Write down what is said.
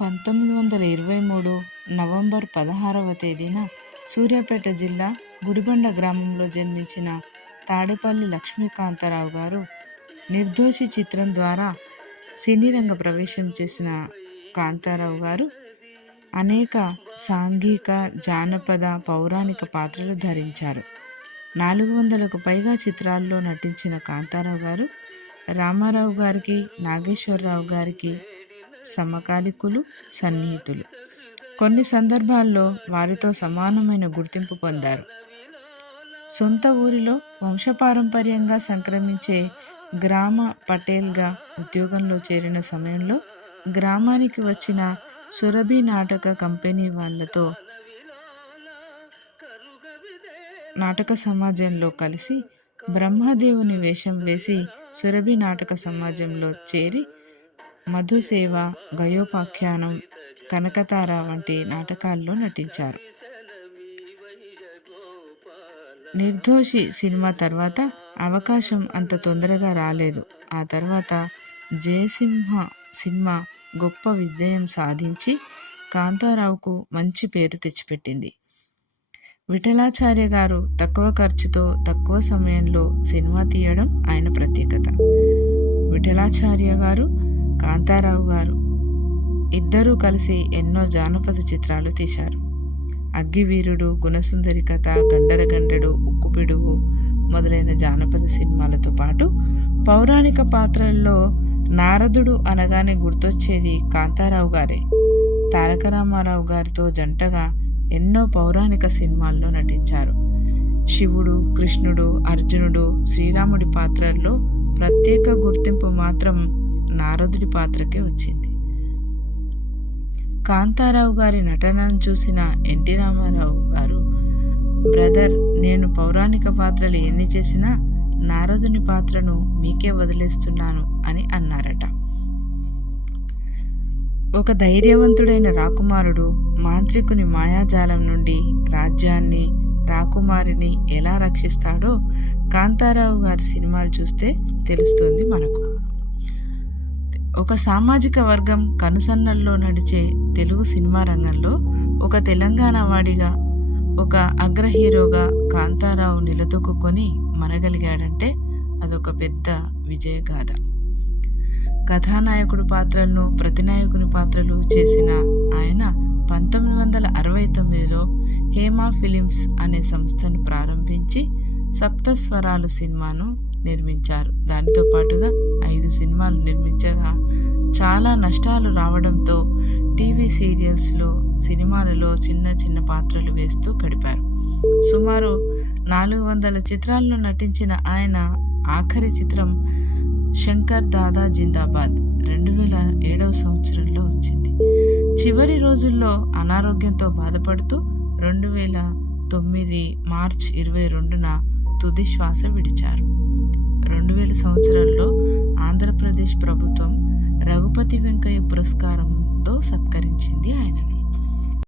పంతొమ్మిది వందల ఇరవై మూడు నవంబర్ పదహారవ తేదీన సూర్యాపేట జిల్లా గుడిబండ గ్రామంలో జన్మించిన తాడేపల్లి లక్ష్మీకాంతారావు గారు నిర్దోషి చిత్రం ద్వారా సినీరంగ ప్రవేశం చేసిన కాంతారావు గారు అనేక సాంఘిక జానపద పౌరాణిక పాత్రలు ధరించారు. నాలుగు వందలకు పైగా చిత్రాల్లో నటించిన కాంతారావు గారు రామారావు గారికి నాగేశ్వరరావు గారికి సమకాలికులు సన్నిహితులు. కొన్ని సందర్భాల్లో వారితో సమానమైన గుర్తింపు పొందారు. సొంత ఊరిలో వంశపారంపర్యంగా సంక్రమించే గ్రామ పటేల్గా ఉద్యోగంలో చేరిన సమయంలో గ్రామానికి వచ్చిన సురభి నాటక కంపెనీ వాళ్ళతో నాటక సమాజంలో కలిసి బ్రహ్మదేవుని వేషం వేసి సురభి నాటక సమాజంలో చేరి మధుసేవ గయోపాఖ్యానం కనకతార వంటి నాటకాల్లో నటించారు. నిర్దోషి సినిమా తర్వాత అవకాశం అంత తొందరగా రాలేదు. ఆ తర్వాత జయసింహ సినిమా గొప్ప విజయం సాధించి కాంతారావుకు మంచి పేరు తెచ్చిపెట్టింది. విఠలాచార్య గారు తక్కువ ఖర్చుతో తక్కువ సమయంలో సినిమా తీయడం ఆయన ప్రత్యేకత. విఠలాచార్య గారు కాంతారావు గారు. ఇద్దరూ కలిసి ఎన్నో జానపద చిత్రాలు తీశారు. అగ్గివీరుడు గుణసుందరి కథ గండరగండెడు ఉక్కుపిడుగు మొదలైన జానపద సినిమాలతో పాటు పౌరాణిక పాత్రల్లో నారదుడు అనగానే గుర్తొచ్చేది కాంతారావు గారే. తారక రామారావు గారితో జంటగా ఎన్నో పౌరాణిక సినిమాల్లో నటించారు. శివుడు కృష్ణుడు అర్జునుడు శ్రీరాముడి పాత్రల్లో ప్రత్యేక గుర్తింపు మాత్రం నారదుడి పాత్రకే వచ్చింది. కాంతారావు గారి నటనను చూసిన ఎన్టీ రామారావు గారు బ్రదర్ నేను పౌరాణిక పాత్రలు ఎన్ని చేసినా నారదుని పాత్రను మీకే వదిలేస్తున్నాను అని అన్నారట. ఒక ధైర్యవంతుడైన రాకుమారుడు మాంత్రికుని మాయాజాలం నుండి రాజ్యాన్ని రాకుమారిని ఎలా రక్షిస్తాడో కాంతారావు గారి సినిమాలు చూస్తే తెలుస్తుంది మనకు. ఒక సామాజిక వర్గం కనుసన్నల్లో నడిచే తెలుగు సినిమా రంగంలో ఒక తెలంగాణ వాడిగా ఒక అగ్ర హీరోగా కాంతారావు నిలదొక్కుని మనగలిగాడంటే అదొక పెద్ద విజయగాథ. కథానాయకుడు పాత్రలను ప్రతినాయకుని పాత్రలు చేసిన ఆయన పంతొమ్మిది వందల అరవై తొమ్మిదిలో హేమా ఫిలిమ్స్ అనే సంస్థను ప్రారంభించి సప్తస్వరాలు సినిమాను నిర్మించారు. దానితో పాటుగా ఐదు సినిమాలు నిర్మించగా చాలా నష్టాలు రావడంతో టీవీ సీరియల్స్లో సినిమాలలో చిన్న చిన్న పాత్రలు వేస్తూ గడిపారు. సుమారు నాలుగు వందల చిత్రాల్లో నటించిన ఆయన ఆఖరి చిత్రం శంకర్ దాదా జిందాబాద్ రెండు వేల ఏడవ సంవత్సరంలో వచ్చింది. చివరి రోజుల్లో అనారోగ్యంతో బాధపడుతూ రెండు వేల తొమ్మిది మార్చ్ ఇరవై రెండున తుది శ్వాస విడిచారు. రెండు వేల సంవత్సరంలో ఆంధ్రప్రదేశ్ ప్రభుత్వం రఘుపతి వెంకయ్య పురస్కారంతో సత్కరించింది ఆయనని.